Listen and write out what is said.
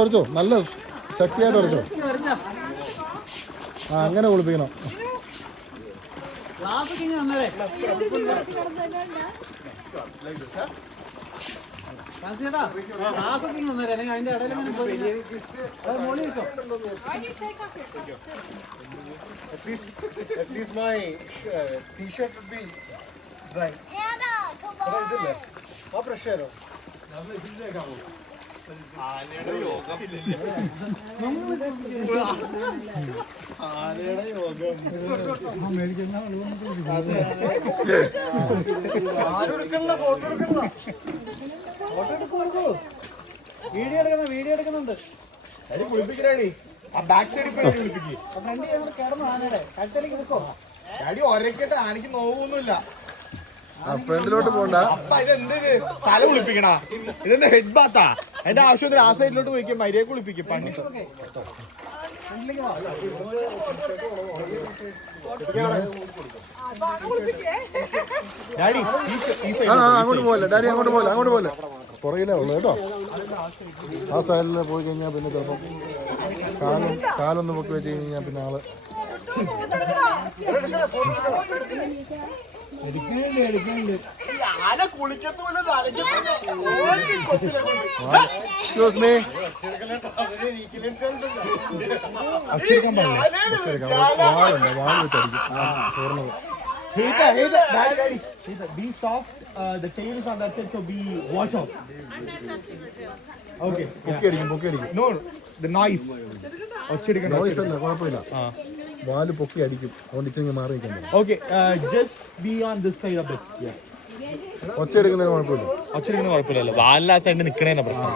ഉറച്ചോ നല്ല ശക്തിയായിട്ട് ഉറച്ചോ. ആ അങ്ങനെ കുളിപ്പിക്കണം. At least my t-shirt would be dry. How pressure? Video എടുക്കുന്നുണ്ട്. ബാക്ക് സൈഡിൽ ഒരക്കട്ടെ ആനക്ക് നോവൊന്നുമില്ല. ഫ്രണ്ടിലോട്ട് പോണ്ട. അപ്പ ഇതെന്ത് തല കുളിപ്പിക്കണ? ഇതെന്താ ഹെഡ് ബാത്താ? എന്റെ ആവശ്യത്തിന് ആ സൈഡിലോട്ട് പോയിക്കും മര്യാദ കുളിപ്പിക്കും. പണി ഡാഡി അങ്ങോട്ട് പോലെ ഡാഡി അങ്ങോട്ട് പോലെ പുറകിലേ ഉള്ളു കേട്ടോ. ആ സൈഡിൽ പോയി കഴിഞ്ഞാൽ പിന്നെ ചിലപ്പം കാലൊന്ന് പൊക്കി വെച്ച് കഴിഞ്ഞാൽ പിന്നെ ആള് അച്ചിരിക്കാൻ പാടില്ല. വാളുണ്ട്, വാൾ വെച്ചടിക്കും തുറന്നത്. Be soft. The tail is on that side, so be watch out. Okay. പൊക്കി അടിക്കും. No, the noise. നോയ്സ് അല്ല, കുഴപ്പമില്ല. വാല് പൊക്കി അടിക്കും. അതുകൊണ്ട് ഇച്ചിരി മാറി നിൽക്കാൻ പറ്റും. Okay, just be on this side of it. Yeah. ഒച്ച എടുക്കുന്നതിന് കുഴപ്പമില്ല. ഒച്ചടിക്കുന്ന കുഴപ്പമില്ലല്ലോ. വാലിൽ ആ സൈഡിൽ നിൽക്കണേന്ന പ്രശ്നം.